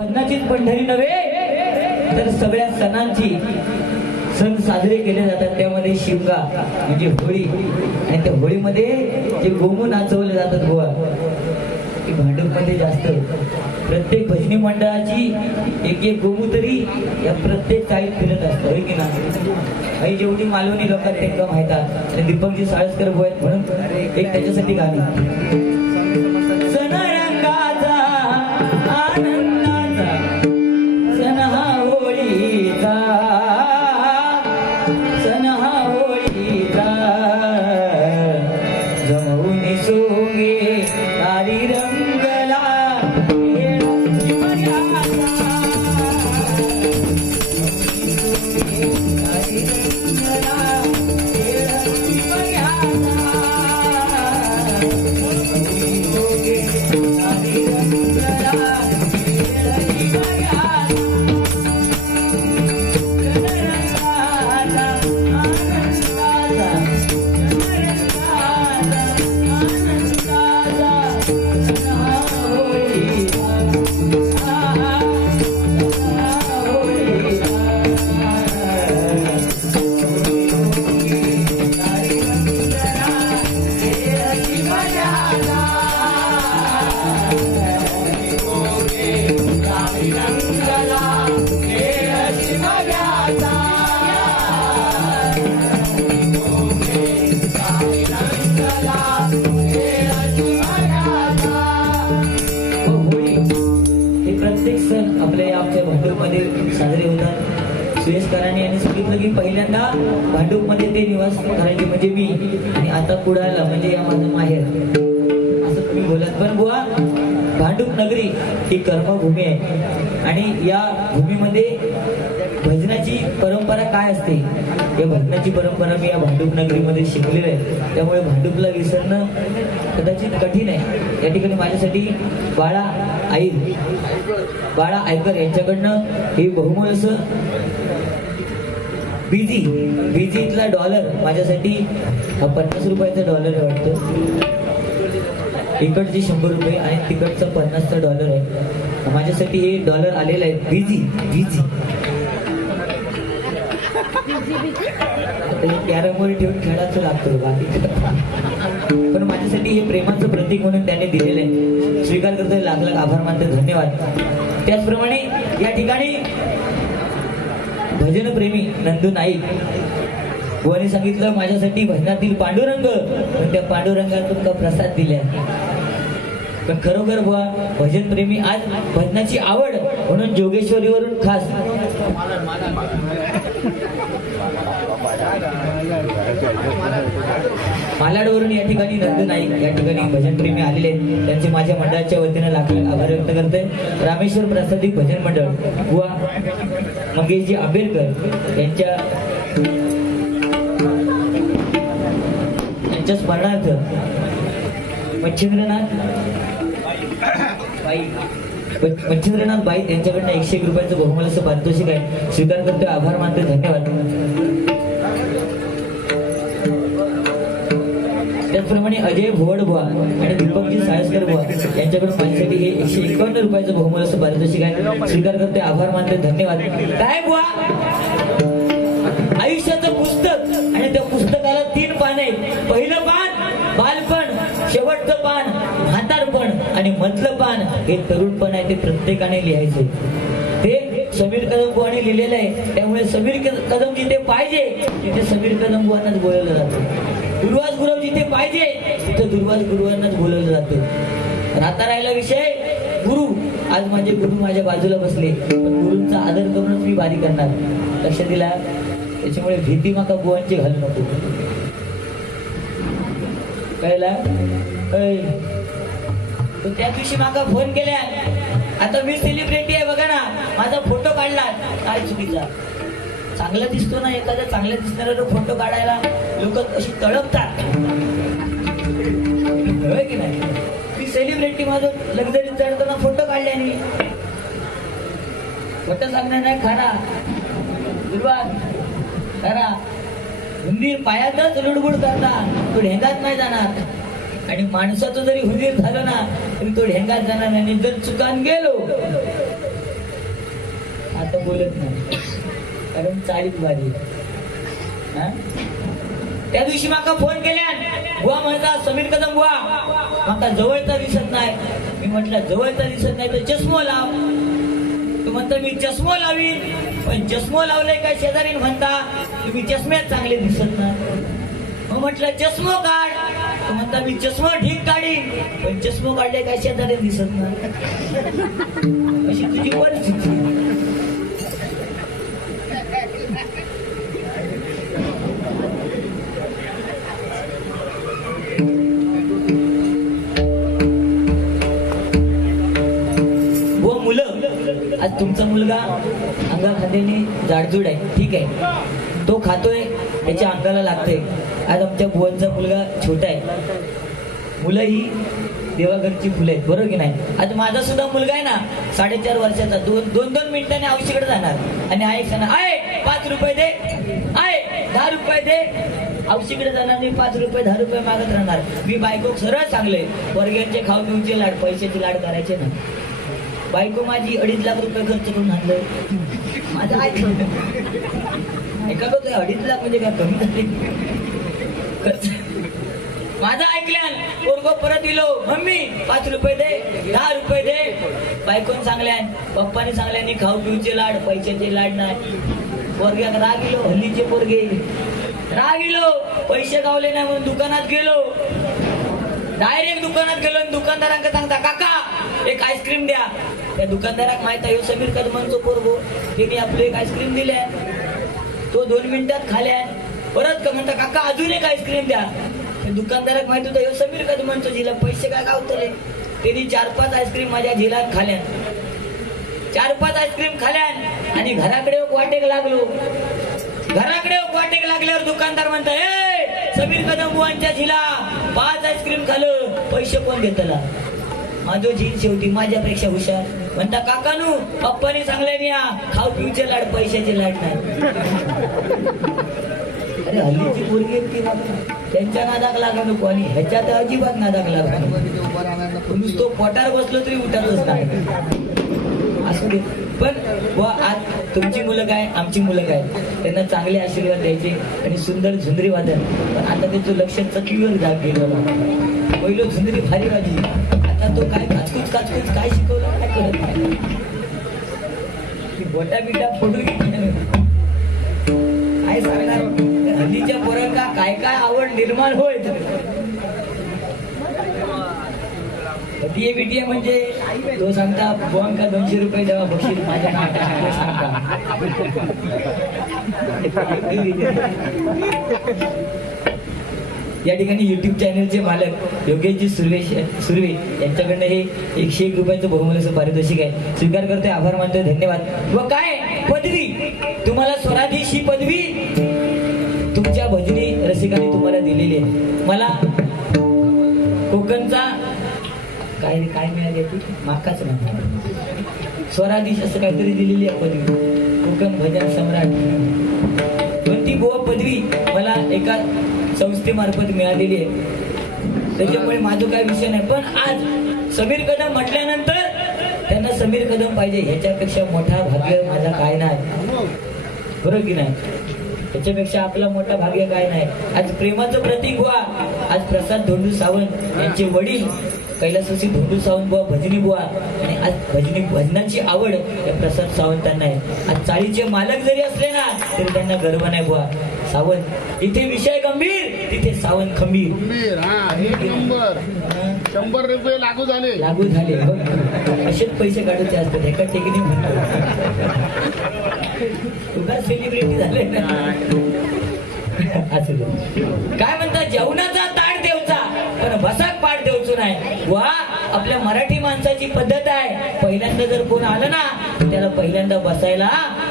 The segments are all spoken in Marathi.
लग्नाचीच पंढरी नव्हे तर सगळ्या सणांची सण साजरे केले जातात. त्यामध्ये शिमगा म्हणजे होळी. आणि त्या होळीमध्ये जे गोमू नाचवले जातात गोवा ते भांडूपमध्ये जास्त. प्रत्येक भजनी मंडळाची एक एक गोमू तरी या प्रत्येक काही फिरत असतं. होय की नाही? आई जेवढी मालवणी लोकांना त्यांना माहितात आणि दीपकजी साळसकर बोय म्हणून एक त्याच्यासाठी गाणी पहिल्यांदा भांडूपमध्ये ते निवास करायचे म्हणजे मी. आणि आता कुडाळला म्हणजे या माझं माहेर. असं तुम्ही बोलत पण बुवा भांडूप नगरी ही कर्मभूमी आहे. आणि या भूमीमध्ये भजनाची परंपरा काय असते? या भजनाची परंपरा मी या भांडूप नगरीमध्ये शिकलेलं आहे. त्यामुळे भांडूपला विसरणं कदाचित कठीण आहे. या ठिकाणी माझ्यासाठी बाळा आई बाळा आयकर यांच्याकडनं हे बहुमोल असं बिझी बिझीतला डॉलर माझ्यासाठी पन्नास रुपयाचा डॉलर आहे वाटतं. इकडचे शंभर रुपये आणि तिकडचा पन्नासचा डॉलर आहे. माझ्यासाठी हे डॉलर आलेलं आहे. बिझी बिझी कॅरमवर ठेवून खेळाचं लागतो बाकी पण माझ्यासाठी हे प्रेमाचं प्रतीक म्हणून त्याने दिलेलं आहे. स्वीकार करतो लाख लाख आभार मानतो धन्यवाद. त्याचप्रमाणे या ठिकाणी भजन प्रेमी नंदू नाईक. बुवाने सांगितलं माझ्यासाठी भजनातील पांडुरंग. पण त्या पांडुरंगातून का प्रसाद दिल्या पण खरोखर बुवा भजन प्रेमी आज भजनाची आवड म्हणून जोगेश्वरीवरून खास. मालाडवरून या ठिकाणी नंद नाईक या ठिकाणी भजन प्रेमी आलेले आहेत. त्यांचे माझ्या मंडळाच्या वतीने लाख आभार व्यक्त करते रामेश्वर प्रसादिक भजन मंडळ. बुवा मंगेशजी आंबेडकर यांच्या यांच्या स्मरणार्थ मच्छिंद्रनाथ बाई मच्छिंद्रनाथ बाई यांच्याकडनं एकशे एक रुपयाचं बहुमलाचं पारितोषिक आहे. स्वीकार करतो आभार मानते धन्यवाद. त्याचप्रमाणे अजय भोवड बुवा आणि दीपकजी सायस्कर बुवा यांच्याकडून पाहण्यासाठी हे एकशे एकावन्न रुपयाचं बहुमत असं पारितोषिक आहे. स्वीकार करते आभार मानते धन्यवाद. काय बुवा? आयुष्याचं पुस्तक आणि त्या पुस्तकाला तीन पाने पहिलं पान बालपण शेवटचं पान म्हातारपण आणि मधलं पान. हे तरुणपण आहे ते प्रत्येकाने लिहायचे. ते समीर कदम बुवाने लिहिलेलं आहे. त्यामुळे समीर कद- कदम जिथे पाहिजे. तिथे समीर कदम बुवांनाच बोलवलं जातं. दुर्वास गुरव जिथे पाहिजे तिथे दुर्वास गुरुवांनाच बोलवलं जातं. राहता राहिला विषय गुरु. आज माझे गुरु माझ्या बाजूला बसले. पण गुरुंचा आदर करूनच मी बारी करणार. लक्ष दिला. त्याच्यामुळे भीती माका गुवांची घाल नको. कळला? त्या दिवशी माका फोन केल्या आता मी सेलिब्रिटी आहे बघा ना. माझा फोटो काढला. काय चुकीचा? चांगला दिसतो ना एखादा? चांगला दिसणारा फोटो काढायला. लोक अशी तळपतात की नाही मी सेलिब्रिटी माझं लक्झरी चढताना फोटो काढले फोटो सांगणार नाही खरा दुर्वाद खरा हुंदीर पायातच लुडबुड करता तो ढेंगात नाही जाणार आणि माणसाचं जरी हुंदीर झालं ना तरी तो ढेंगात जाणार नाही जर चुकान गेलो आता बोलत नाही कारण चाळीत बारी हा? त्या दिवशी माका फोन केल्या बुवा म्हणता समीर कदम बुवा माका जवळचा दिसत नाही. मी म्हटलं जवळचा दिसत नाही तर चष्मो लाव. तू म्हणता मी चष्मो लावीन पण चष्मो लावले काय शेजारी म्हणता तुम्ही चष्म्यात चांगले दिसत नाही. मग म्हटलं चष्मो काढ. तू म्हणता मी चष्मो ठीक काढीन पण चष्मो काढले काय शेजारी दिसत नाही. अशी तुझी परिस्थिती आता तुमचा मुलगा अंगा खांद्याने जाडजूड आहे. ठीक आहे. तो खातोय त्याच्या अंगाला लागतोय. आज आमच्या बुवांचा मुलगा छोटा आहे. मुलं ही देवाघरची फुलं आहेत. बरोबर की नाही? आज माझा सुद्धा मुलगा आहे ना साडेचार वर्षाचा. दोन दोन दोन मिनिटांनी औषधकडे जाणार. आणि आई सांगणार आहे पाच रुपये दे. आहे दहा रुपये दे. औषधीकडे जाणार मी पाच रुपये दहा रुपये मागत राहणार. मी बायको सरळ सांगले वर्ग्यांचे खाऊ पिऊचे लाड पैशाची लाड करायचे ना बायको माझी अडीच लाख रुपये खर्च करून आणलं. माझं ऐकलं एका ते अडीच लाख म्हणजे काय कमी झाले? खर्च. माझं ऐकल्यान पोरगो परत दिलो मम्मी पाच रुपये दे दहा रुपये दे. बायकोन सांगल्यान पप्पाने सांगल्याने खाऊ पिऊचे लाड पैशाचे लाड नाही. पोरग्याक राग गेलो हल्लीचे पोरगे. राग गेलो पैसे गावले नाही म्हणून दुकानात गेलो. डायरेक्ट दुकानात गेलो आणि दुकानदारांक सांगता काका एक आईस्क्रीम द्या. त्या दुकानदाराक माहीत आहे समीर कदमांचो पोरगो त्याने आपली एक आईस्क्रीम दिल्या तो दोन मिनिटात खाल्या परत का म्हणता काका अजून एक आईस्क्रीम द्या. त्या दुकानदाराक माहीत होतं ह्यो समीर कदमांचो झिला पैसे काय गावतले? त्यांनी चार पाच आईस्क्रीम माझ्या झिलात खाल्या. चार पाच आईस्क्रीम खाल्यान आणि घराकडे वाटेक लागलो. घराकडे वाटेक लागल्यावर दुकानदार म्हणता ए समीर कदम बुवांच्या झिला पाच आईस्क्रीम खाल्लं पैसे कोण देतला? माझो झील शेवटी माझ्यापेक्षा हुशार. म्हणता काकानू पप्पानी सांगले या खाऊ पिऊचे लाड पैशाचे लाड नाही. अरे हल्लीची पोरगी ती त्यांच्या नादाक लागा नको आणि ह्याच्यात अजिबात नादाक लागा नुसतो पोटार बसलो तरी उठतच नाही. असू दे. पण व आज तुमची मुलं काय आमची मुलं काय? त्यांना चांगले आशीर्वाद द्यायचे आणि सुंदर झुंदरी वादन. पण आता त्याचं लक्ष चकलीवर जाग गेलं. पहिलं झुंदरी भारी वाजली. तो काय काचकूच काचकूच काय शिकवलं काय करत नाही. बोटा बिटा फोडून. काय सांगणार? हल्लीच्या पोरांका काय काय आवड निर्माण बीटीए म्हणजे तो सांगता बुवांका दोनशे रुपये द्यावा बक्षीस माझ्या सांगता. या ठिकाणी युट्यूब चॅनलचे मालक योगेशजी सुर्वेश सुर्वे यांच्याकडनं हे एकशे एक रुपयाचं बहुमूल्याचं पारितोषिक आहे. स्वीकार करतोय आभार मानतोय धन्यवाद. व काय? पदवी! तुम्हाला स्वराधीश ही पदवी! तुमच्या भजनी रसिकाने तुम्हाला दिलेली आहे. मला कोकणचा काय काय मिळाली ती? माकाच म्हणतात स्वराधीश असं काहीतरी दिलेली आहे पदवी. कोकण भजन सम्राट. पण ती गोवा पदवी मला एका संस्थेमार्फत मिळालेली आहे. त्याच्यामुळे माझं काय विषय नाही. पण आज समीर कदम म्हटल्यानंतर त्यांना समीर कदम पाहिजे ह्याच्यापेक्षा मोठा भाग्य माझा काय नाही. बरोबर की नाही? त्याच्यापेक्षा आपला मोठा भाग्य काय नाही? आज प्रेमाचं प्रतीक व्हा आज प्रसाद धोंडू सावंत यांचे वडील कैलासवासी धोंडू सावंत बुवा भजनी बुवा. आणि आज भजनी भजनाची आवड या प्रसाद सावंतांना आहे. आज चाळीचे मालक जरी असले ना तरी त्यांना गर्व नाही बुवा. सावंत इथे विषय गंभीर. तिथे सावंत खंबीर हा एक नंबर हं? शंभर. रुपये लागू झाले. लागू झाले बघ. असेच पैसे काढायचे असतात एका टेकनी म्हणतो तुला सेलिब्रिटी झाले ना. असू दे. काय म्हणतात जेवणाचा ताट देवचा पण बसाक पाठ देवचो नाही. वा आपल्या मराठी माणसाची पद्धत आहे. पहिल्यांदा जर कोण आलं ना तर त्याला पहिल्यांदा बसायला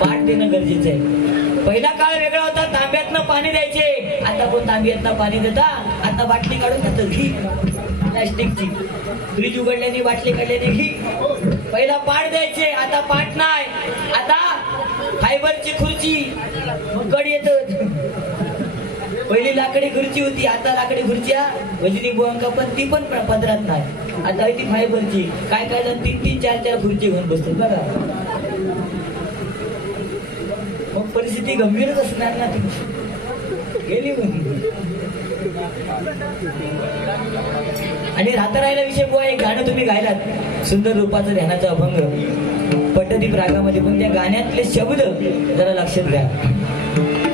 पाठ देणं गरजेचं आहे. पहिला काळ वेगळा होता तांब्यातनं पाणी द्यायचे. आता पण तांब्यातनं पाणी देता? आता बाटली काढून देतात घी. प्लॅस्टिकची. फ्रीज उघडल्याने बाटली काढल्याने घी. पहिला पाठ द्यायचे आता पाठ नाही. आता फायबरची खुर्ची. कड येत. पहिली लाकडी खुर्ची होती आता लाकडी खुर्च्या. वजनी बुवांका पण ती पण पदरात नाही. आता ती फायबरची. काय काय जण तीन तीन चार चार खुर्ची घेऊन बसतात बघा. मग परिस्थिती गंभीरच असणार ना तुमची गेली मग आणि राहता राहिला विषय बुवा एक गाणं तुम्ही गायलात. सुंदर रूपाचं ध्यानाचा अभंग. पटदीप रागामध्ये पण त्या गाण्यातले शब्द जरा लक्षात घ्या.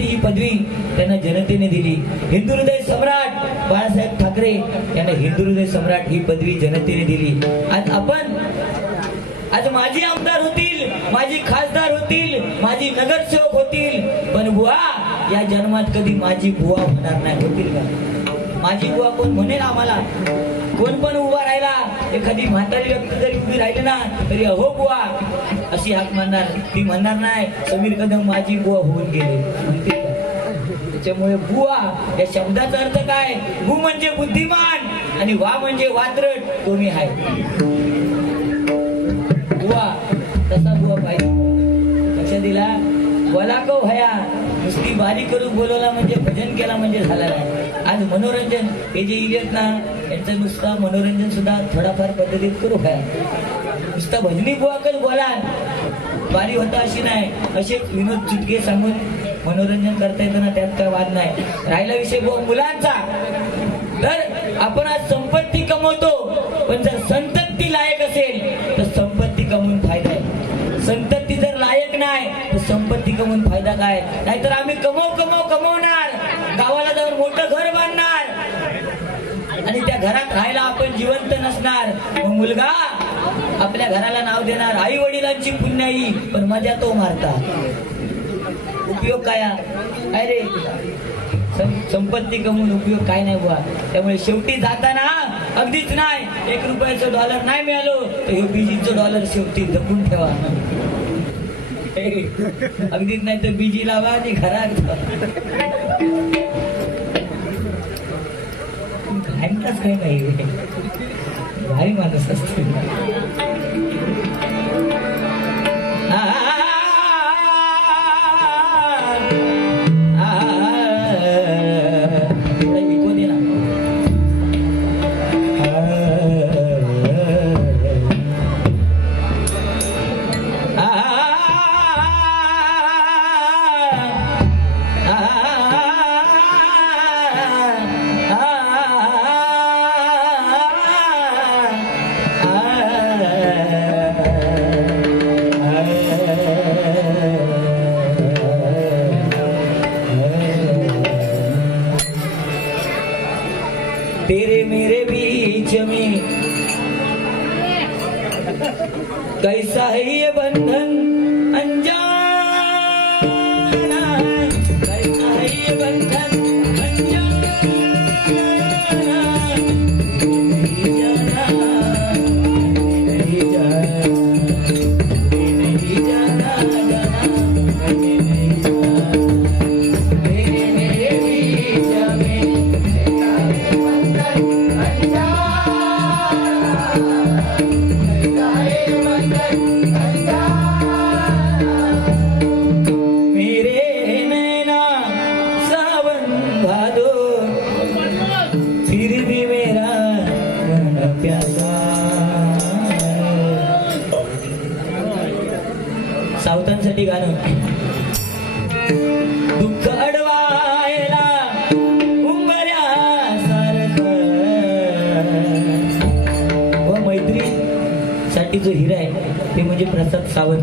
राष्ट्रपती ही पदवी त्यांना जनतेने दिली. हिंदू हृदय सम्राट बाळासाहेब ठाकरे यांना हिंदू हृदय सम्राट ही पदवी जनतेने दिली. आज आपण आज माझी आमदार होतील माझी खासदार होतील माझी नगरसेवक होतील पण बुवा या जन्मात कधी माझी बुवा होणार नाही होतील का? माझी बुवा कोण म्हणेल आम्हाला? कोण पण उभा राहिला एखादी म्हातारी व्यक्ती जरी उभी राहिली ना तरी अहो बुवा अशी हाक मारणार ती म्हणणार नाही समीर कदम माझी बुवा होऊन गेले. त्याच्यामुळे बुवा या शब्दाचा अर्थ काय? भू म्हणजे बुद्धिमान आणि वा म्हणजे वात्रट कोणी आहे बुवा तसा बुवा पाहिजे. लक्ष दिला. बोला को भया नुसती बारी करून बोलवला म्हणजे भजन केला म्हणजे झाला नाही. आज मनोरंजन हे जे इलेत ना यांचं नुसतं मनोरंजन सुद्धा थोडाफार पद्धतीत करू काय नुसतं भजनी गुवाकल बोला. बारी होता अशी नाही. असे विनोद चुटके सांगून मनोरंजन करता येतं ना त्यात काय वाद नाही. राहिला विषय मुलांचा. तर आपण आज संपत्ती कमवतो. पण जर संतती लायक असेल तर संपत्ती कमवून फायदा आहे. संतती जर लायक नाही तर संपत्ती कमवून फायदा काय? नाहीतर आम्ही कमव कमव कमवणार. गावाला जाऊन मोठं घर घरात राहायला आपण जिवंत नसणार. मग मुलगा आपल्या घराला नाव देणार. आई वडिलांची पुण्याई पण मजा तो मारता. उपयोग काय अरे काय रे? संपत्ती कमवून उपयोग काय नाही बुवा. त्यामुळे शेवटी जाताना अगदीच नाही. एक रुपयाचं डॉलर नाही मिळालो तर हे बीजीचं डॉलर शेवटी जपून ठेवा. अगदीच नाही तर बीजी लावा आणि घरात. घाणटाच काही नाही भारी माणूस ते म्हणजे प्रसाद सावंत.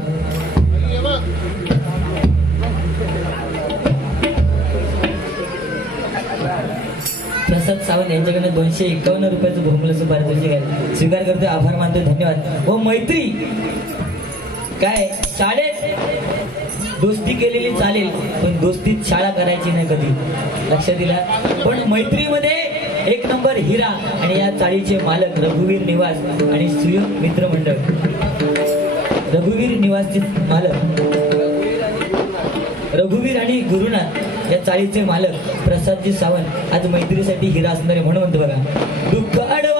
प्रसाद सावंत यांच्याकडनं दोनशे एकावन्न रुपयाचं बहुमूल्याचं पारितोषिक आहे स्वीकार करतोय आभार मानतोय धन्यवाद. व मैत्री! काय? शाळेत? दोस्ती केलेली चालेल पण दोस्तीत शाळा करायची नाही कधी. लक्ष दिला? पण मैत्रीमध्ये एक नंबर हिरा आणि या चाळीचे मालक रघुवीर निवास आणि सुयोग मित्र मंडळ. रघुवीर निवासचे मालक. रघुवीर आणि गुरुनाथ या चाळीचे मालक प्रसादजी सावंत आज मैत्रीसाठी हिरा असणारे म्हणून बघा. दुःख अडव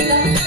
Bye.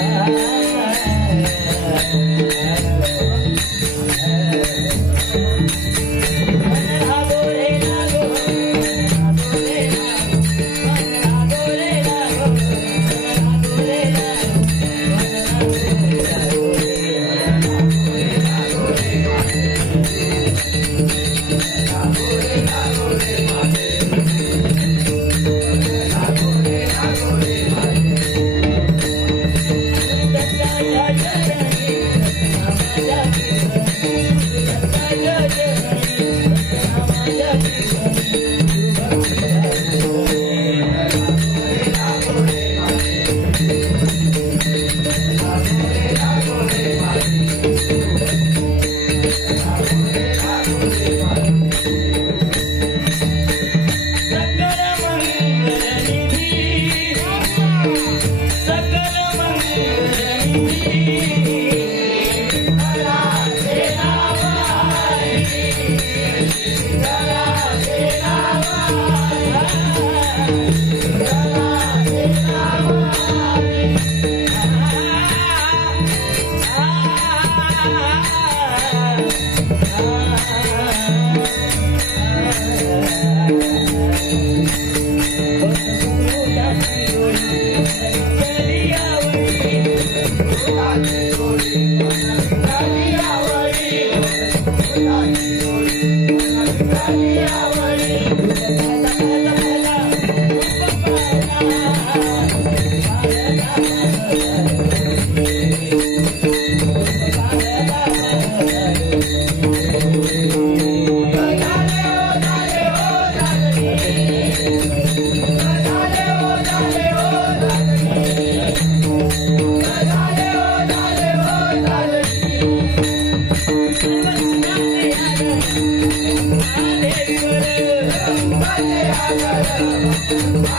Yeah.